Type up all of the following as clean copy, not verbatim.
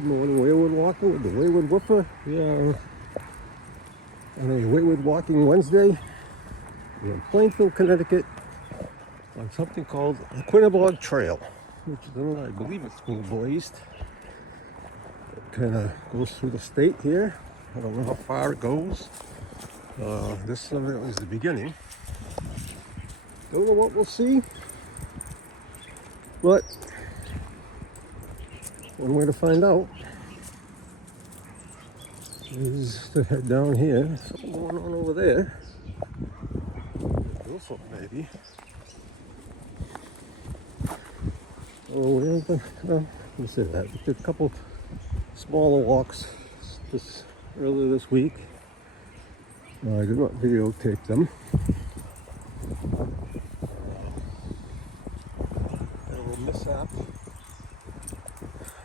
Good morning, Wayward Walker with the Wayward Woofer. We are on a Wayward Walking Wednesday. We're in Plainfield, Connecticut on something called the Quinnebaug Trail, which is, I believe it's school blazed. It kind of goes through the state here. I don't know how far it goes. This is the beginning. Don't know what we'll see, but one way to find out is to head down here. Something going on over there. Do something maybe. Oh, let me say that. We did a couple smaller walks earlier this week. I did not videotape them. Had a little mishap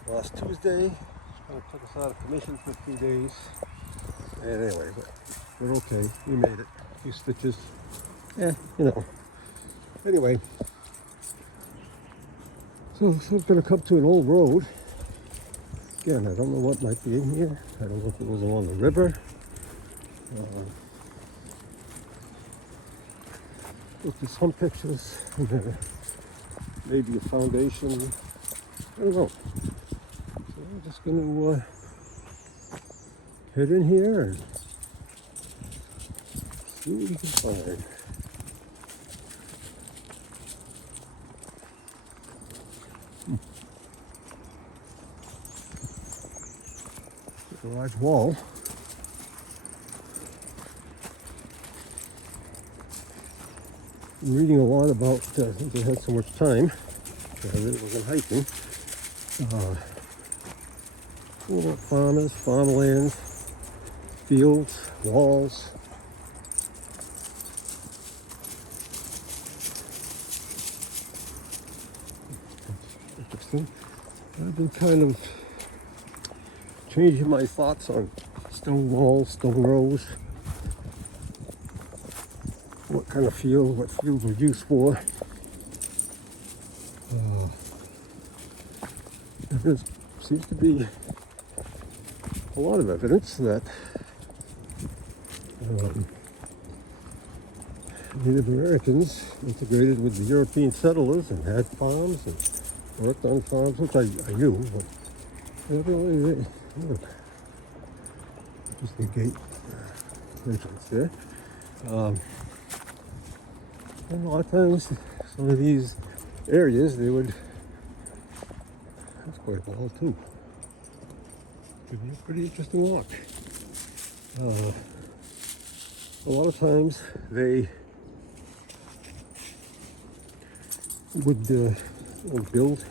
last Tuesday. Took us out of commission for a few days. And anyway, but we're okay. We made it. A few stitches. Anyway, so we're going to come to an old road. Again, I don't know what might be in here. I don't know if it was along the river. Look at some pictures. Maybe a foundation. I don't know. So I'm just going to head in here and see what we can find. A large wall. I'm reading a lot about, I think they had so much time, I really wasn't hiking. About farmers, farmland, fields, walls. Interesting. I've been kind of changing my thoughts on stone walls, stone rows. What kind of field, what fields were used for. There seems to be a lot of evidence that Native Americans integrated with the European settlers and had farms and worked on farms, which I knew, but interesting gate entrance there. And a lot of times, some of these areas, they would, that's quite a wall too. Could be a pretty interesting walk. A lot of times they would build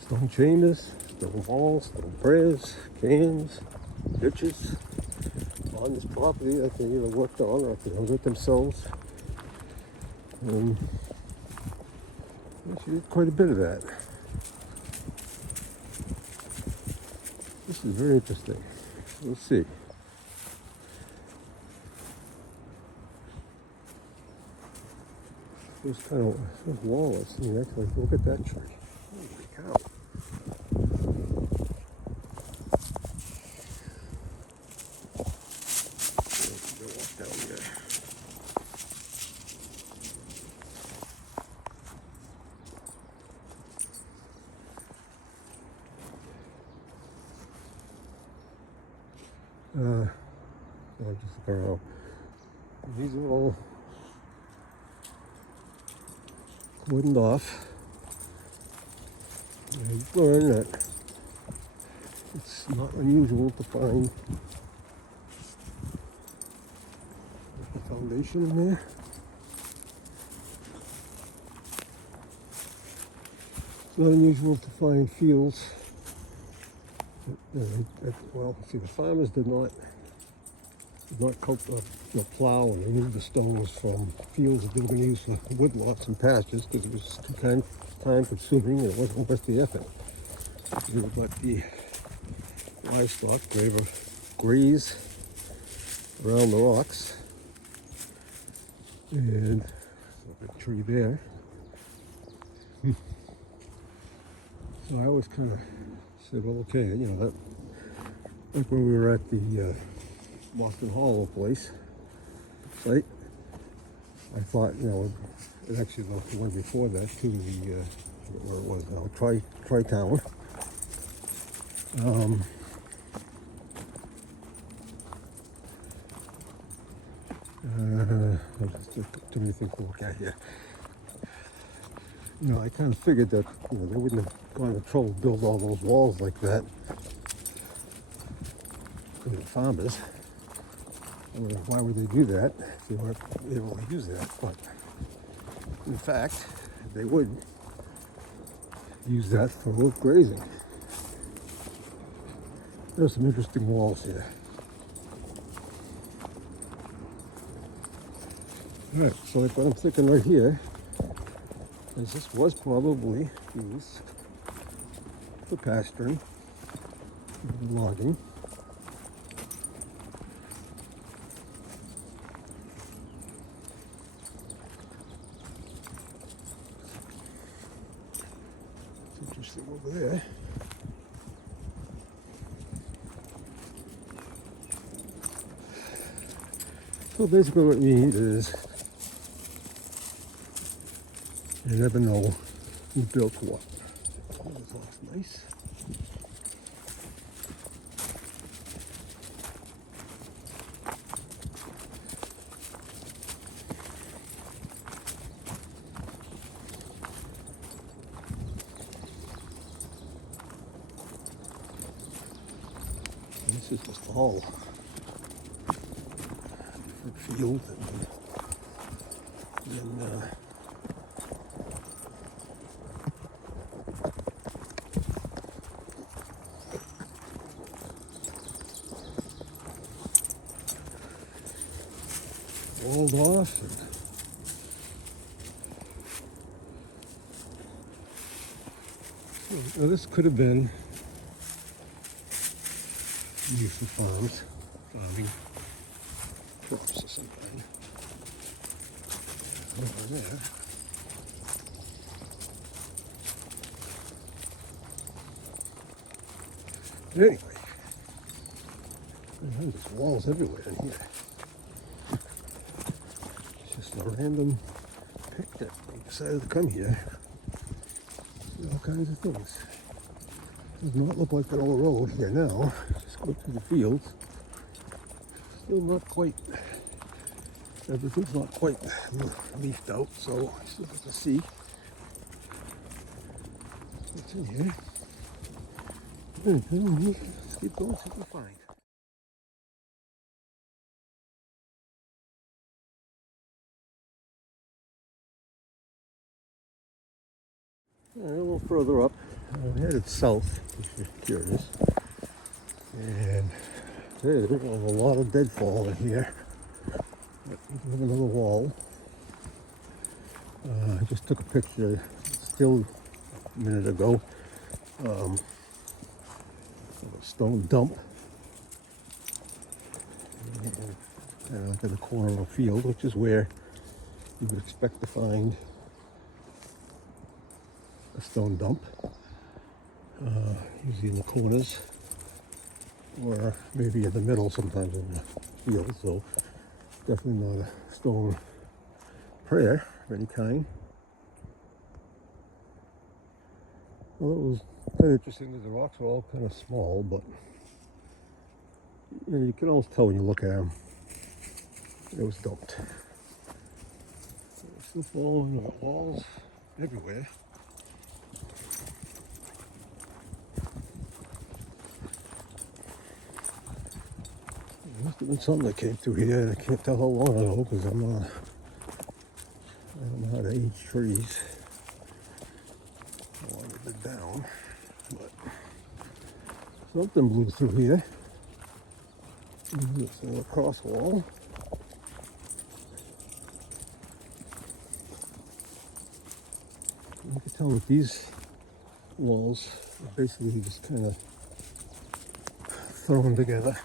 stone chambers, stone walls, stone prayers, cans, ditches on this property that they either worked on or if they owned it themselves. Actually, quite a bit of that. This is very interesting. Let's see. This kind of wall I've seen. Actually, look at that tree. Holy cow. Walk down there. I'll just look around. These are all cordoned off. I learned that it's not unusual to find a foundation in there. It's not unusual to find fields. Well, see, the farmers did not plow and remove the stones from fields that they were going to use for woodlots and pastures because it was too time consuming and it wasn't worth the effort. They would let the livestock graze around the rocks. And a big tree there. So I always kind of said, well, okay, you know, that like when we were at the Boston Hollow place site, I thought, you know, and actually the one before that too, the where it was now, Tri Town. There's too many things to look at here. You know, I kind of figured that, you know, they wouldn't have gone to trouble to build all those walls like that for the farmers. I mean, why would they do that if they weren't able to use that? But in fact, they would use that for road grazing. There's some interesting walls here. All right, so like what I'm thinking right here is this was probably used for pasturing, logging. It's interesting over there. So basically what you need is you never know who built what. Oh, that's all nice. And this is just all different fields and walled off. Now this could have been used for farms, farming crops or something. Over there. But anyway, there's walls everywhere in here. It's just a random pick that they decided to come here. See all kinds of things. Does not look like an old road here now. Just go through the fields. Still not quite, everything's not quite leafed out, so I still have to see what's in here. Let's keep going, see what we find. A little further up, I'm headed south, if you're curious. And there's a lot of deadfall in here. We have another wall. I just took a picture still a minute ago of a stone dump. And like in the corner of a field, which is where you would expect to find a stone dump, usually in the corners or maybe in the middle sometimes in the field. So definitely not a stone prayer of any kind. Well, it was kind of interesting that the rocks were all kind of small, but you know, you can always tell when you look at them. It was dumped. Still following the walls everywhere. There must have been something that came through here, and I can't tell how long ago because I don't know how to age trees. How long they've been down, but something blew through here. It's a cross wall. You can tell that these walls are basically just kind of thrown together.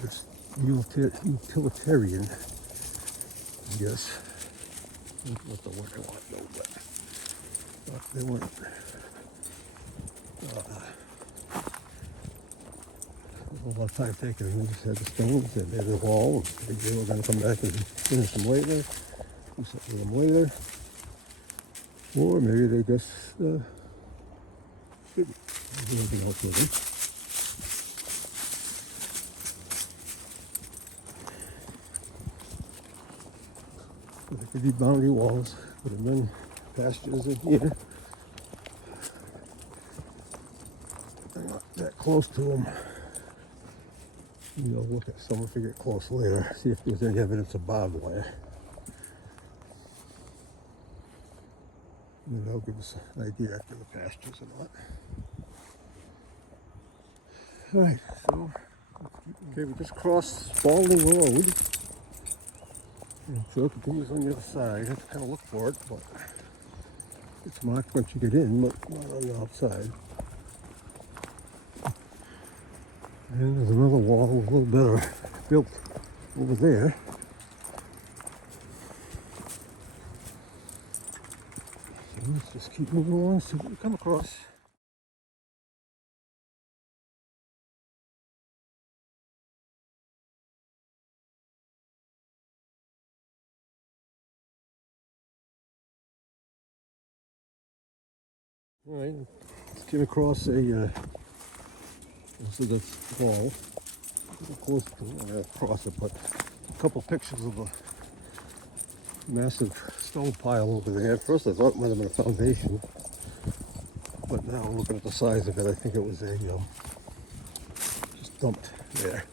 Just utilitarian, I guess. What the word I want, no, but they weren't. A lot of time taken. They just had the stones, they made the wall, and they were going to come back and finish them later, do something with them later. Or maybe they just didn't do anything else with them. There could be boundary walls, could have been pastures in here. They're not that close to them. We'll look at some if we get close later, see if there's any evidence of barbed wire. And that'll give us an idea after the pastures or not. Alright, so okay, we just crossed Spalding Road. And so it continues on the other side. You have to kind of look for it, but it's marked once you get in, but not on the outside. And there's another wall a little better built over there. So let's just keep moving along, see what we come across. All right, let's get across a so that's wall. Close to across it, but a couple pictures of a massive stone pile over there. At first I thought it might have been a foundation, but now looking at the size of it, I think it was a just dumped there.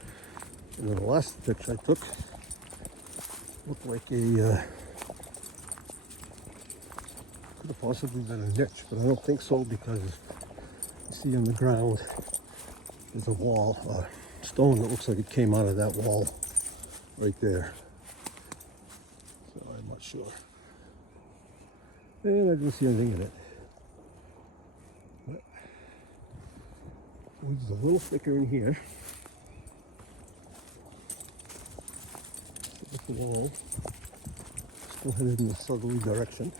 And then the last picture I took looked like a could have possibly been a niche, but I don't think so because you see on the ground there's a wall, a stone that looks like it came out of that wall right there. So I'm not sure. And I didn't see anything in it. But woods is a little thicker in here. So that's the wall. Still headed in a southerly direction.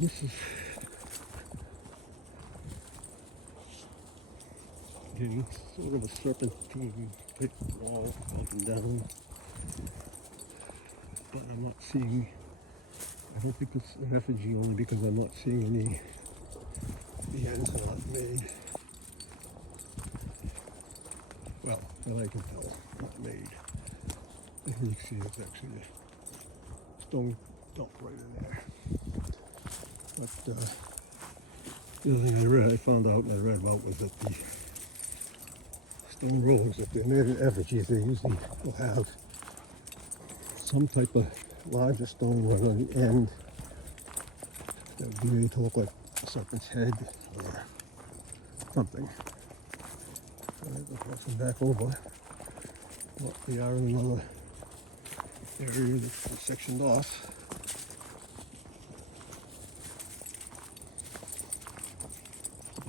This is getting sort of a serpentine type wall up and down, but I'm not seeing, I don't think it's an effigy only because I'm not seeing any, the ends are not made. Well, that I can tell, not made. And you can see it's actually a stone dump right in there. But the other thing I found out and I read about was that the stone rolls, if they're made in effigies, they usually will have some type of larger stone run on the end that would be made to look like a serpent's head or something. So I'm crossing back over. Well, we are in another area that's sectioned off.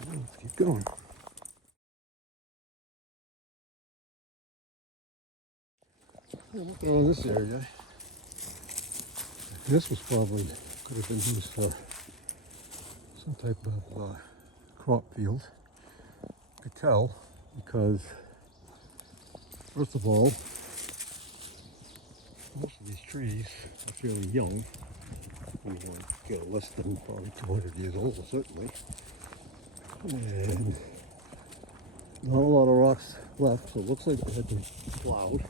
Let's keep going. Looking around this area, this was probably, could have been used for some type of crop field. I could tell because, first of all, most of these trees are fairly young. I mean, they're less than probably 200 years old, certainly. And not a lot of rocks left, so it looks like they had been plowed.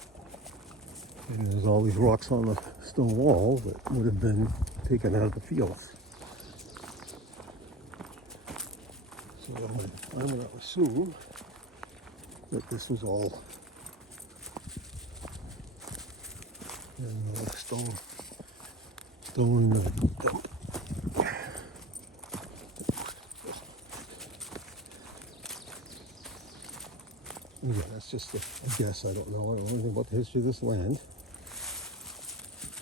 And there's all these rocks on the stone wall that would have been taken out of the fields. So I'm going to assume that this was all stone dump. Yeah, that's just a guess. I don't know. I don't know anything about the history of this land.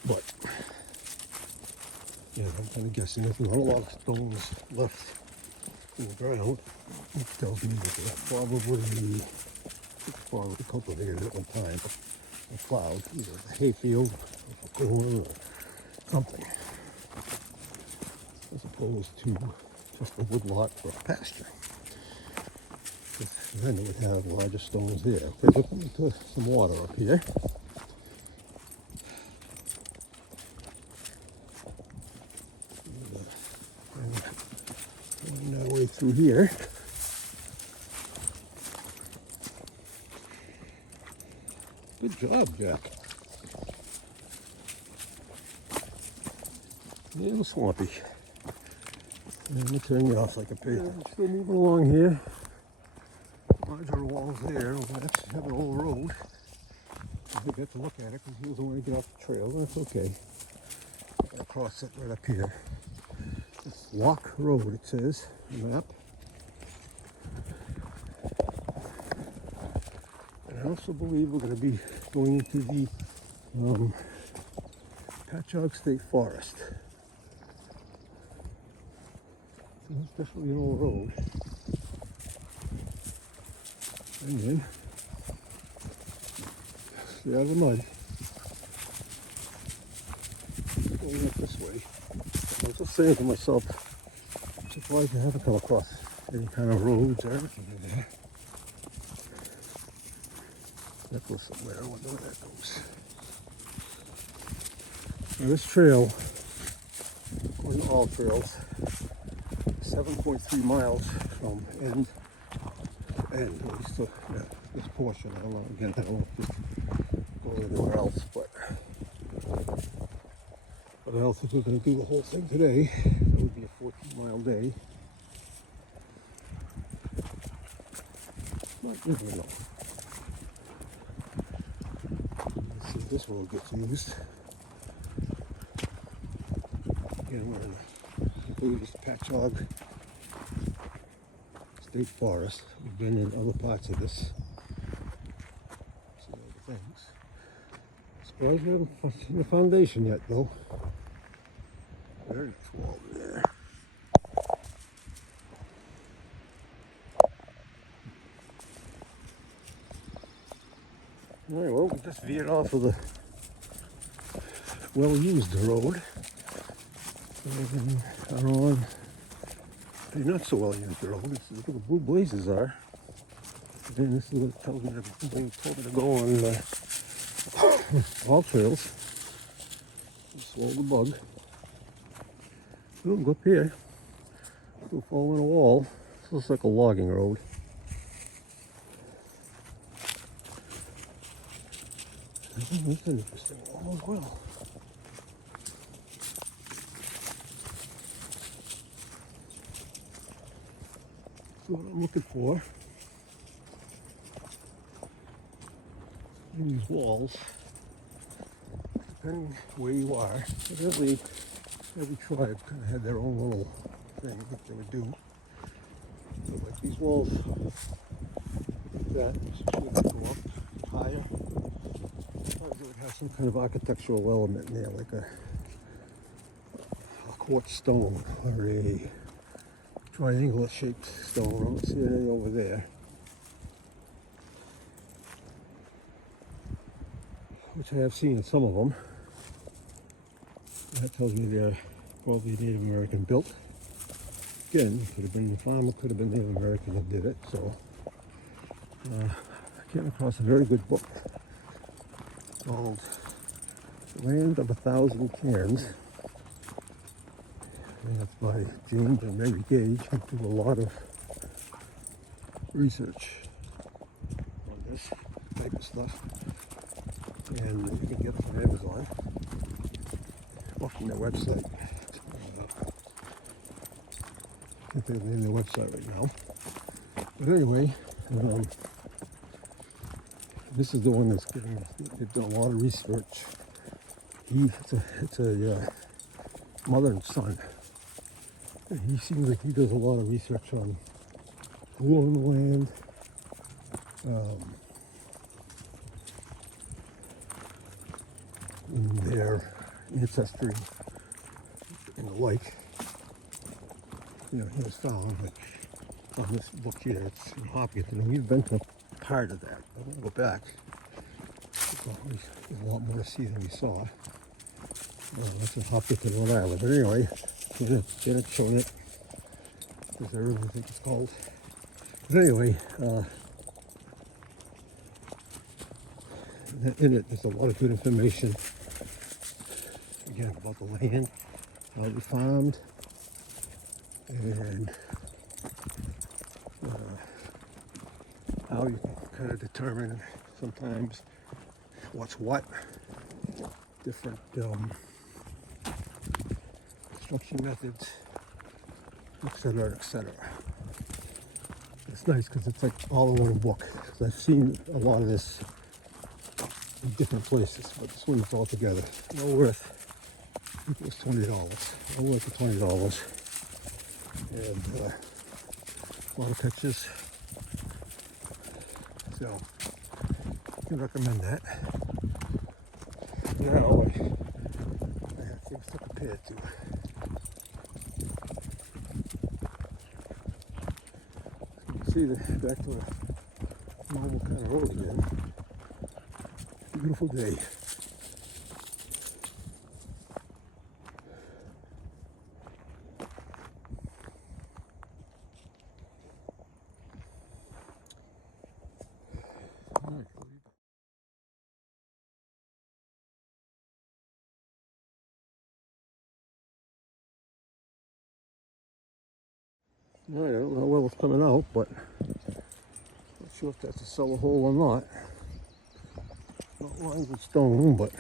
But, yeah, I'm kind of guessing there's not a lot of stones left in the ground, it tells me that they're probably cultivated at one time, or plowed, either a hayfield, or corn, or something, as opposed to just a woodlot for a pasture. Then it would have larger stones there. Okay, look into some water up here. Find our way through here. Good job, Jack. A little swampy. Let me turn you off like a pig. Still moving along here. Larger walls there. We'll actually have an old road. I didn't get to look at it because he doesn't want to get off the trail. That's okay. I'm going to cross it right up here. It's Lock Road, it says on the map. And I also believe we're going to be going into the Quinnebaug State Forest. So it's definitely an old road. And then, stay out of the mud. Going up this way. I was just saying to myself, I'm surprised I haven't come across any kind of roads or anything in there. That goes somewhere. I wonder where that goes. Now this trail, according to all trails, 7.3 miles from end to end, at least this portion. I don't know, again, I don't know if this goes anywhere else, but else if we're going to do the whole thing today, that would be a 14-mile day. Not even know. Let's see if this road gets used. Again, we're in the Quinnebaug State Forest. We've been in other parts of this. See other things. Surprised we haven't seen the foundation yet, though. Very swollen there. All right, well, we just veered off of the well-used road and are on a not so well-used road. This is where the blue blazes are. And this is what it tells me they told me to go on all trails. Swallow the bug. Look up here. We'll fall in a wall. This looks like a logging road. That's an interesting wall as well. So what I'm looking for in these walls, depending where you are, evidently every tribe kind of had their own little thing that they would do. So like these walls, like that, would go up higher. Sometimes it would have some kind of architectural element in there, like a quartz stone or a triangular shaped stone. I don't see anything over there. Which I have seen in some of them. That tells me they're probably Native American built. Again, it could have been the farmer, could have been Native American that did it. So I came across a very good book called Land of a Thousand Cairns. And that's by James and Mary Gage, who do a lot of research on this type of stuff. And you can get it from Amazon or from their website. I can't think of the name of the website right now. But anyway, this is the one that's they've done a lot of research. It's a mother and son. And he seems like he does a lot of research on who owned the land, in their ancestry and the like. You know, he was found like on this book here. It's in Hopkinton, and we've been to part of that. I want to go back. There's a lot more to see than we saw. That's in Hopkinton, Rhode Island. But anyway, get it, show it. Because I really think it's called. But anyway, in it, there's a lot of good information. Again, about the land, how it was farmed, and how you can kind of determine sometimes what's what, different construction methods, etc., etc. It's nice because it's like all in one book. I've seen a lot of this in different places, but this one's all together. Well worth. It was $20. Well worth the $20. And a lot of pictures. So I can recommend that. Now I have things to compare to. You can see that back to a normal kind of road again. Beautiful day. I don't know what's coming out, but not sure if that's a cellar hole or not. Not lined with stone, but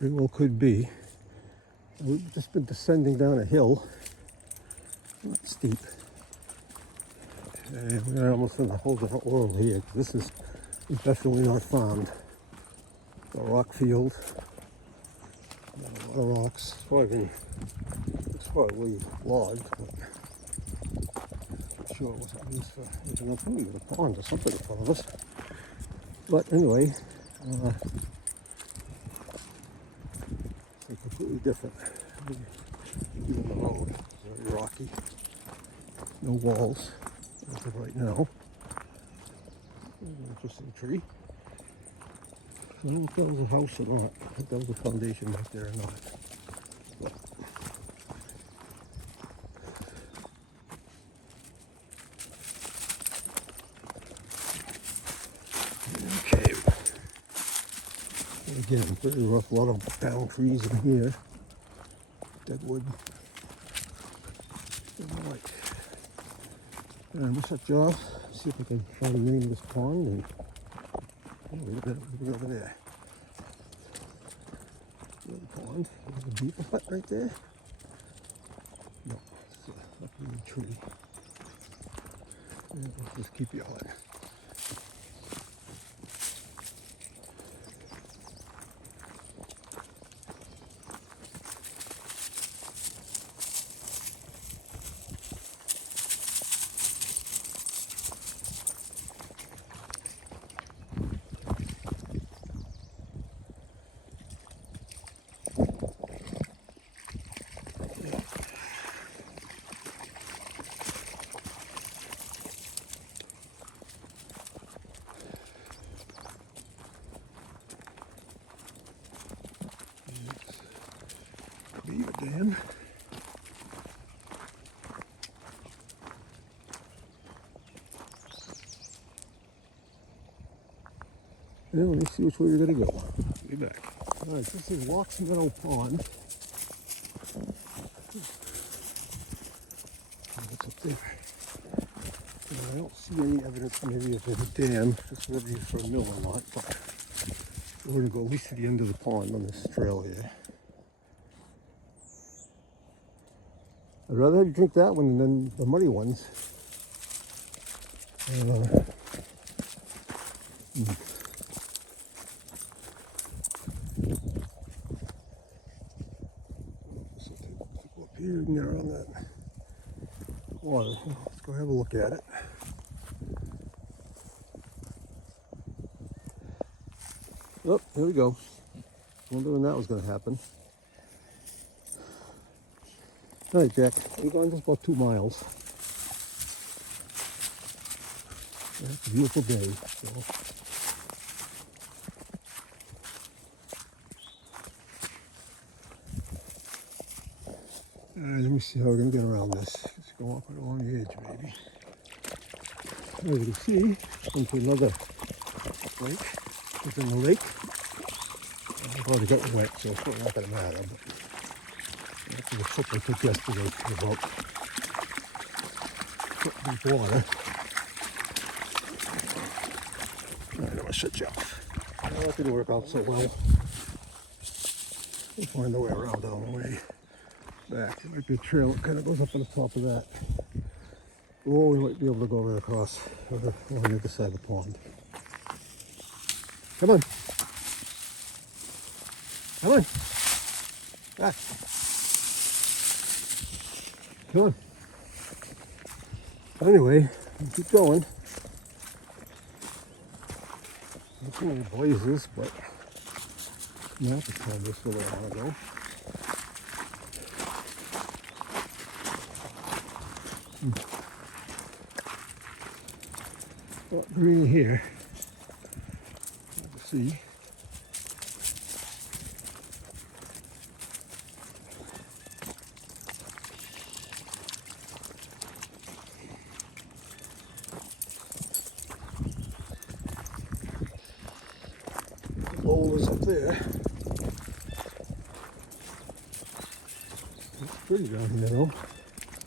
very well could be. We've just been descending down a hill, not steep, and we're almost in a whole different world here. This is definitely not farmed. A rock field, a lot of rocks. It's probably logged, but I'm sure it wasn't used for anything else. Maybe a pond or something in front of us. But anyway, it's completely different. Even the road is very rocky. No walls as of right now. An interesting tree. I don't know if that was a house or not. I think that was a foundation right there or not. But okay. And again, very rough. A lot of down trees in here. Dead wood. All right. And we'll shut you off. See if we can find the name of this pond. And look at it over there. Little pond. There's a beaver hut right there. No, it's up in the tree. And we'll just keep you on. Beaver dam. Well, let me see which way you're gonna go. Be back. All right, this is Lock's Meadow Pond. What's up there? I don't see any evidence maybe of a dam, just whether it's for a mill or not, but we're gonna go at least to the end of the pond on this trail here. I'd rather have you drink that one than the muddy ones. Go up here and get around that water. Let's go have a look at it. Oh, here we go. Wonder when that was going to happen. All right, Jack. We've gone just about 2 miles. It's a beautiful day. So. Let me see how we're going to get around this. Let's go up along the edge, maybe. As you can see, into another lake. It's in the lake. I've already got wet, so it's not going to matter. But after the trip I took yesterday for about foot deep water. I'm going to shut you off. Well, that didn't work out so well. We'll find a way around down the way back. There might be a trail that kind of goes up on the top of that. Or we might be able to go right across on the other side of the pond. Come on. Come on. Back. Come on. Anyway, keep going. Not too many blazes, but map is kind of this where I want to go. Well, green here. Let's see. Boulders up there. It's pretty down here though.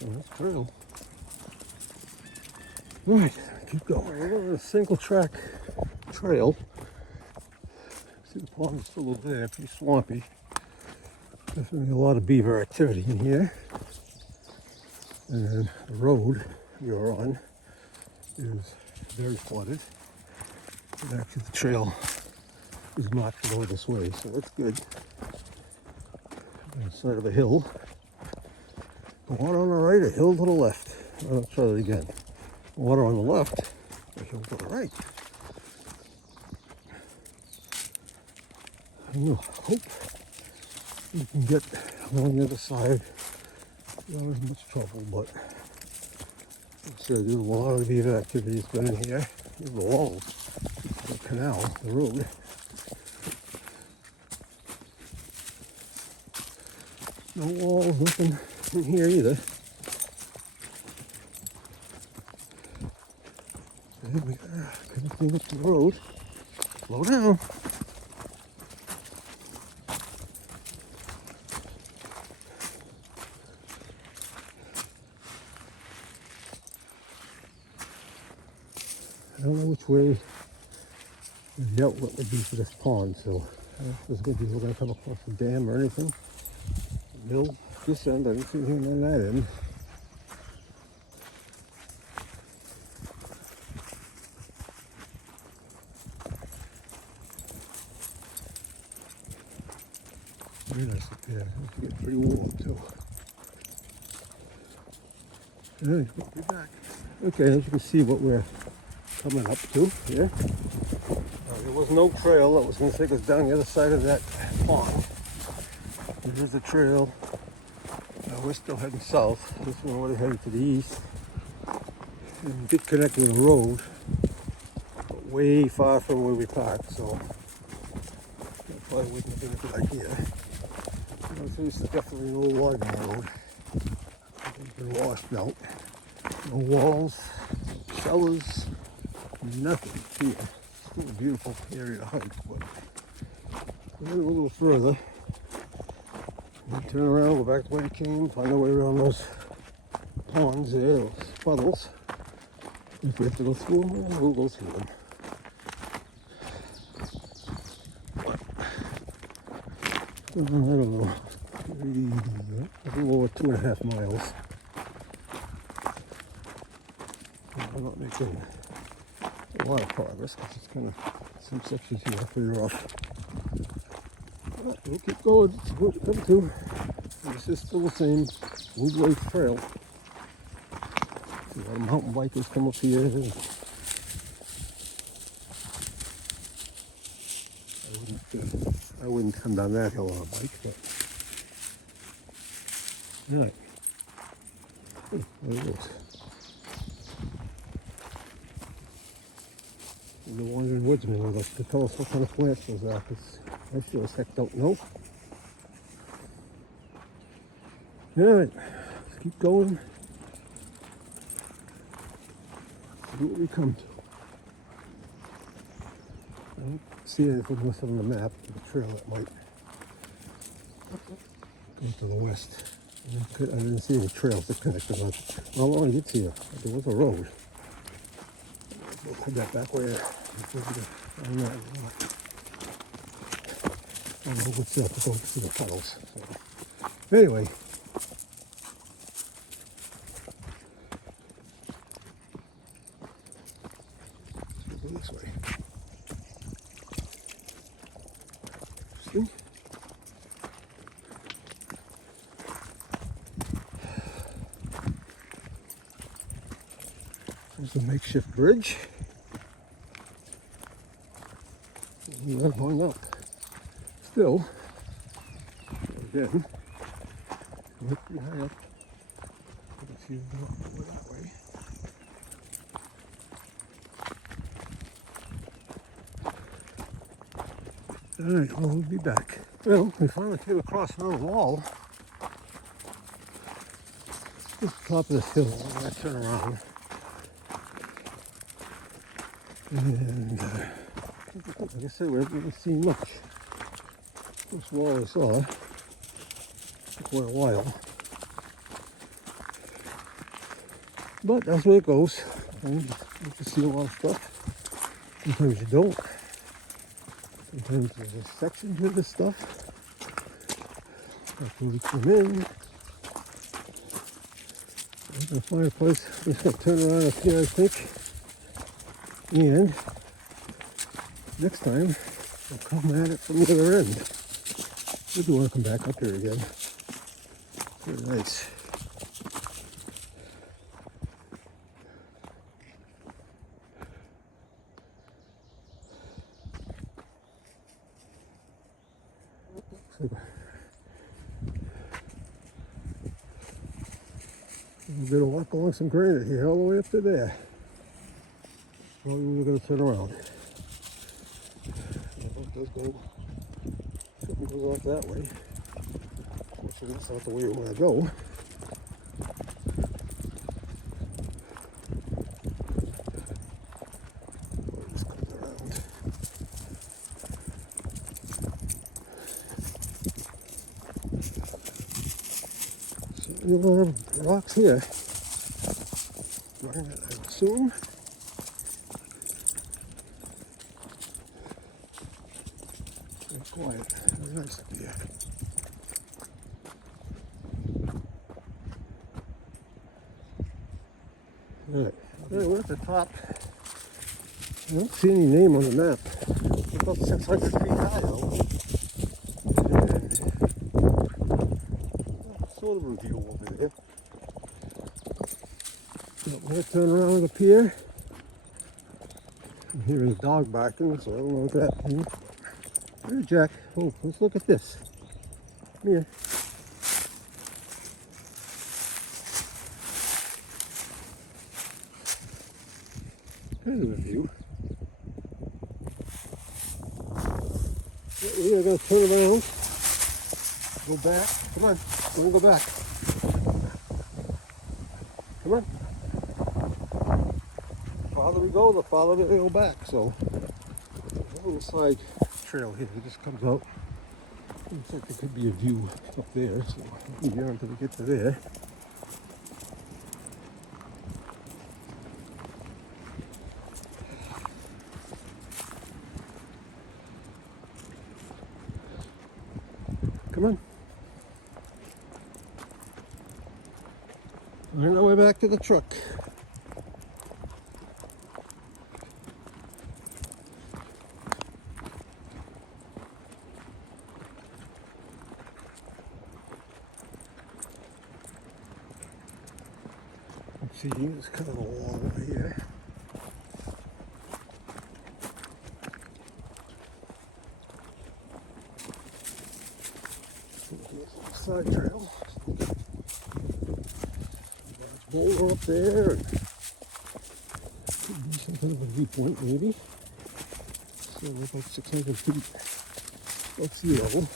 Oh, that's trail. Alright, keep going. We're on a single track trail. See the pond is still over there, pretty swampy. Definitely a lot of beaver activity in here. And then the road we are on is very flooded. And actually the trail is marked to go this way, so that's good. On the side of a hill. Water on the right, a hill to the left. Let's try that again. Water on the left, a hill to the right. I hope you can get along the other side without as much trouble, but like I said, there's a lot of beaver activity that's been in here. There's the walls, the canal, the road. No walls, nothing in here either. And we couldn't clean up the road. Slow down. I don't know which way the outlet would be for this pond, so there's going to be, we're going to come across a dam or anything. Mill, this end, I didn't see anything on that end. Very nice up there. It's getting pretty warm too. Anyway, we'll be back. Okay, as you can see what we're coming up to here. There was no trail that was going to take us down the other side of that pond. There is a trail. We're still heading south. This one already headed to the east. And we did connect with a road, but way far from where we parked, so that probably wouldn't have been a good idea. So this is definitely an old logging road. It's been washed out. No walls, no cellars, nothing here. Still a beautiful area to hike, but a little further. And turn around, go back the way we came, find our way around those ponds there, those puddles. If we have to go through them, we'll go through them. I don't know, a little over 2.5 miles. I'm not making a lot of progress because it's kind of, some sections here are pretty rough. But we'll keep going, it's what we come to. This is still the same Quinnebaug Trail. A lot of mountain bikers come up here. I wouldn't come down that hill on a bike, but yeah. There it is. the wandering woodsman with us to tell us what kind of plants those are, because I sure as heck don't know. Alright, let's keep going. See what we come to. I don't see anything listed on the map, the trail that might go to the west. I didn't see any trails that connected us. Well, I did see there was a road. We'll head that back way there. I don't know what's up to go see the puddles. So, anyway. Go this way. See? There's a makeshift bridge. And then hung up. Still, again, look high up. If you go that way. Alright, well, we'll be back. Well, we finally came across another wall. Just the top of this hill. I'm going to turn around. And like I said, we haven't really seen much. This wall I saw took quite a while. But that's the way it goes. And you can see a lot of stuff. Sometimes you don't. Sometimes there's a section to this stuff. That's where we come in. I'm going to find a place. I'm just going to turn around up here, I think. And next time, we'll come at it from the other end. We do want to come back up here again. Very nice. A bit of walk along some granite here, all the way up to there. Probably we're going to turn around. It does go. Something goes off that way. Unfortunately, that's not the way we want to go. Just comes around. So a lot of rocks here. Granite, I assume. Quiet. Very nice up here. Alright, we're at the top. I don't see any name on the map. It's about 600 feet high though. And sort of a view over there. So I'm going to turn around up here. I'm hearing a dog barking, so I don't know what that means. Hey, Jack. Oh, let's look at this. Come here. Kind of a view. We're going to turn around. Go back. Come on. We're going to go back. Come on. The farther we go, the farther we go back. So, a little side trail here. It just comes out. Looks like there could be a view up there, so we'll be here until we get to there. Come on. We're on our way back to the truck. See, it's kind of a wall over here. Side trail. Large boulder up there. Could be some kind of a viewpoint, maybe. So we're about 600 feet above sea level.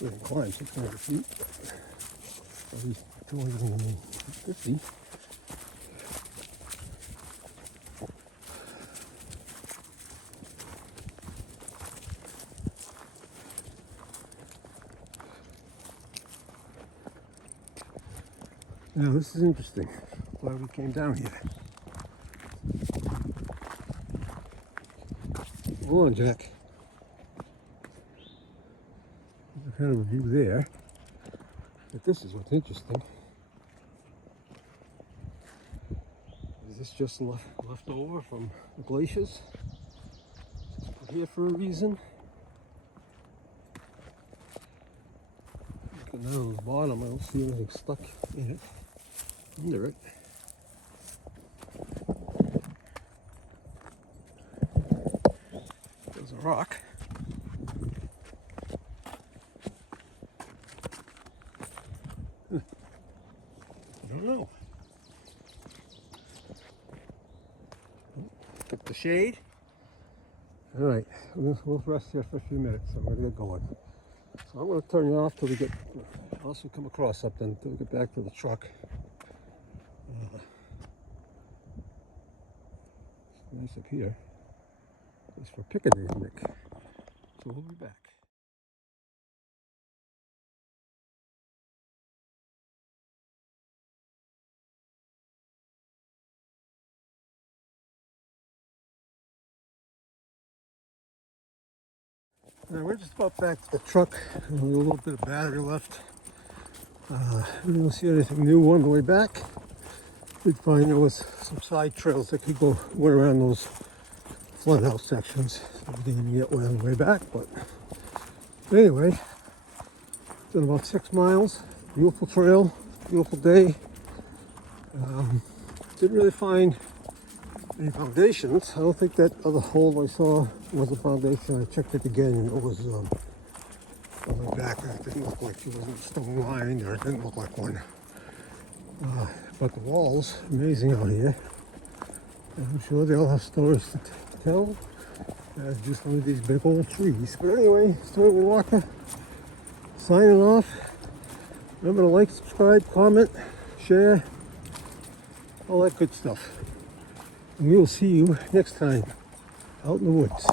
We didn't climb 600 feet, at least 250. Now this is interesting. Why we came down here. Hold on, Jack. There's a kind of a view there. But this is what's interesting. Is this just left over from the glaciers? Just put here for a reason. Looking down at the bottom, I don't see anything stuck in it. Under it. There's a rock. I don't know. Get the shade. All right, we'll rest here for a few minutes. I'm gonna get going. So I'm gonna turn you off till we get. Also come across something until we get back to the truck. It's nice up here. It's for picnic. So we'll be back. Now we're just about back to the truck. A little bit of battery left. We don't see anything new on the way back. Did find there was some side trails that could go went around those flood out sections. So we didn't get one on the way back, but anyway, done about 6 miles. Beautiful trail, beautiful day. Didn't really find any foundations. I don't think that other hole I saw was a foundation. I checked it again and it was on the way back. It didn't look like it wasn't stone lined or it didn't look like one. But the walls, amazing out here. I'm sure they all have stories to tell. As just one of these big old trees. But anyway, Story Walker signing off. Remember to like, subscribe, comment, share, all that good stuff. And we will see you next time out in the woods.